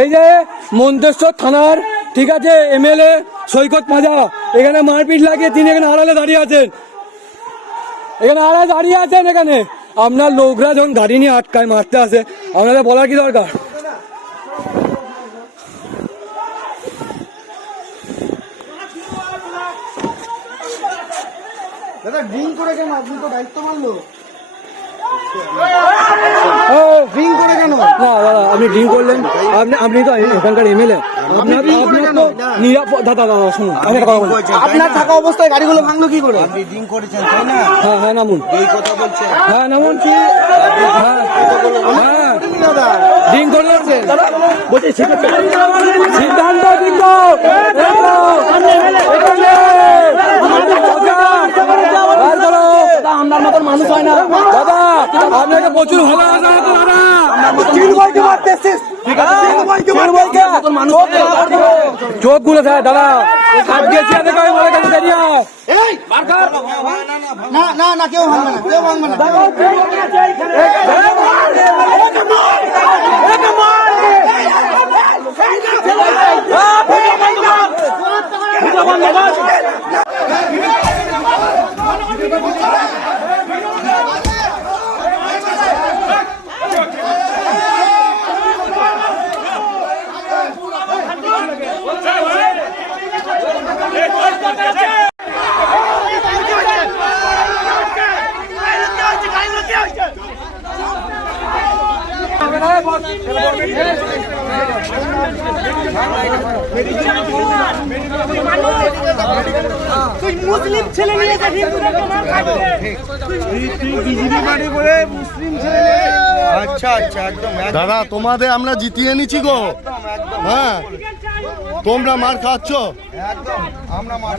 এই যে মন্তেশ্বর থানার, ঠিক আছে, এমএলএ সৈকত মাজা এখানে মারপিট লাগিয়ে তিনি এখানে আড়ালে দাঁড়িয়ে আছেন, এখানে আপনার লোকরা যখন গাড়ি নিয়ে আটকায় মারতে আসে, আপনাদের বলার কি দরকার? দাদা ড্রিঙ্ক করে কেন? আপনি তো দায়িত্ব মানলো। ড্রিঙ্ক করে কেন? না দাদা, আপনি ড্রিঙ্ক করলেন, আপনি তো এখানকার এমএলএ, আপনার তো নিরাপদ। দাদা শুনুন, আপনার থাকা অবস্থায় গাড়িগুলো ভাঙলো কি করে? আপনি ড্রিঙ্ক করেছেন তাই না? হ্যাঁ নামুন। এই কথা বলছেন? হ্যাঁ নামুন। হ্যাঁ ড্রিঙ্ক করে যাচ্ছেন সিদ্ধান্ত আপনার মতন মানুষ হয় না দাদা, আপনাকে প্রচুর ভালোবাসা হতো দাদা। চোখ গুলো স্যার দাদা, না না কেউ ভাঙবে না, কেউ ভাঙবে না। তুই মুসলিম ছেলে নিয়ে আচ্ছা আচ্ছা, একদম দাদা তোমাদের আমরা জিতিয়ে নিচ্ছি গো। হ্যাঁ তোমরা মার খাচ্ছ। একদম আমরা মার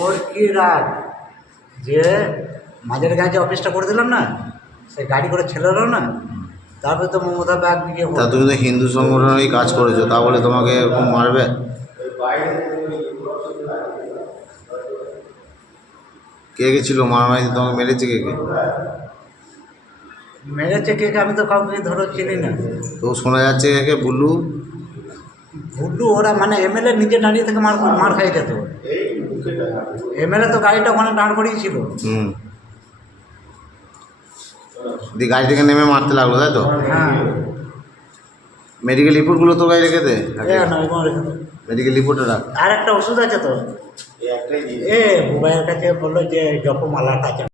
ওর কি রাগ যে মাঝের গায়ে যে অফিসটা করে দিলাম না, সে গাড়ি করে ছেলেরও না, তারপরে তো মমতা ব্যাগ দিকে। তা তুমি তো হিন্দু সংগঠনেরই কাজ করেছো, তা বলে তোমাকে এরকম মারবে? কে গেছিল মারামারিতে, তোমাকে মেরেছে কে? মেরেছে কে আমি তো কাউকে ধরো চিনি না। তো শোনা যাচ্ছে কে বুল্লু ভুড্ডু ওরা মানে এমএলএ নিজে দাঁড়িয়ে থেকে মার খাইছে তো। এমএলএ তো গাড়িটা ওখানে দাঁড় করিয়েছিল। দিয়ে গাড়ি থেকে নেমে মারতে লাগলো, তাই তো? হ্যাঁ মেডিকেল রিপোর্টগুলো তো গাড়ি রেখে দে, মেডিকেল রিপোর্টে রাখ। আর একটা ওষুধ আছে তো, এ মোবাইলের কাছে বললো যে জপমালাটা আছে।